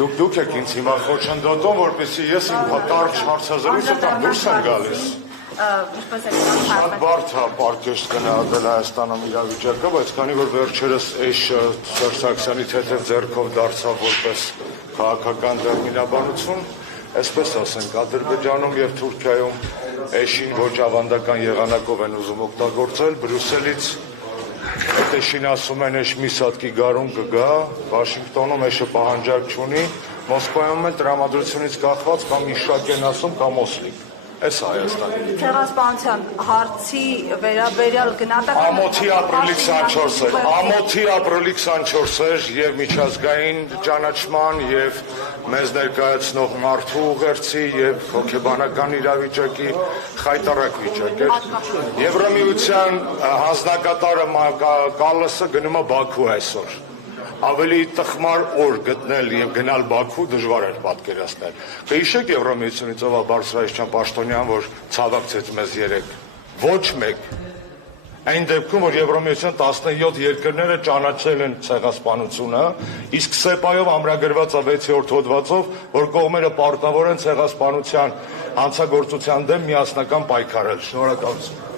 Դուք եք ինձ հիմա խոչընդոտում, որպեսզի ես իմ հատարկ հարցազրույցը տամ դուրս եմ գալիս։ Շատ բարդ է պարկեշտ գնահատել Հայաստանում իրավիճակը, բայց քանի որ վերջերս Սերժ Սարգսյանի թեթև ձեռքով դարձավ որպես քաղաքական դերմինաբանություն, այսպես ասենք, Ադրբեջանում եւ Թուրքիայում էշին ոչ ավանդական եղանակով են ուզում օգտագործել, Բրյուսելից այդ էշին ասում են էշ մի սատկի գարուն կգա, Վաշինգտոնում էշը պահանջարկ չունի, Մոսկվայում էլ տրամադրությունից կախված կամ իշակ են ասում կամ օսլիկ։ Այս Հայաստանի։ Ցեղասպանության հարցի վերաբերյալ գնահատական Ամոթի ապրիլի 24-էր եւ միջազգային ճանաչման եւ մեզ ներկայացնող մարդու ուղերձի եւ հոգեբանական իրավիճակի խայտարակ վիճակ էր։ Եվրամիության հանձնակատարը Կալլասը գնում է Բաքու այսօր։ Ավելի տխմար օր գտնել եւ գնալ Բաքու դժվար էր պատկերացնել։ Կհիշեք Եվրամիությունից ով է Բարձրայչյան Պաշտոնյան, որ ցավակցեց մեզ երեք։ Ոչ մեկ։ Այն դեպքում, որ Եվրամիության 17 երկրները ճանաչել են ցեղասպանությունը, իսկ ՍԵՊԱ-ով ամրագրված է 6-րդ հոդվածով, որ կողմերը պարտավոր են ցեղասպանության հանցագործության դեմ միասնական պայքարել։ Շնորհակալություն։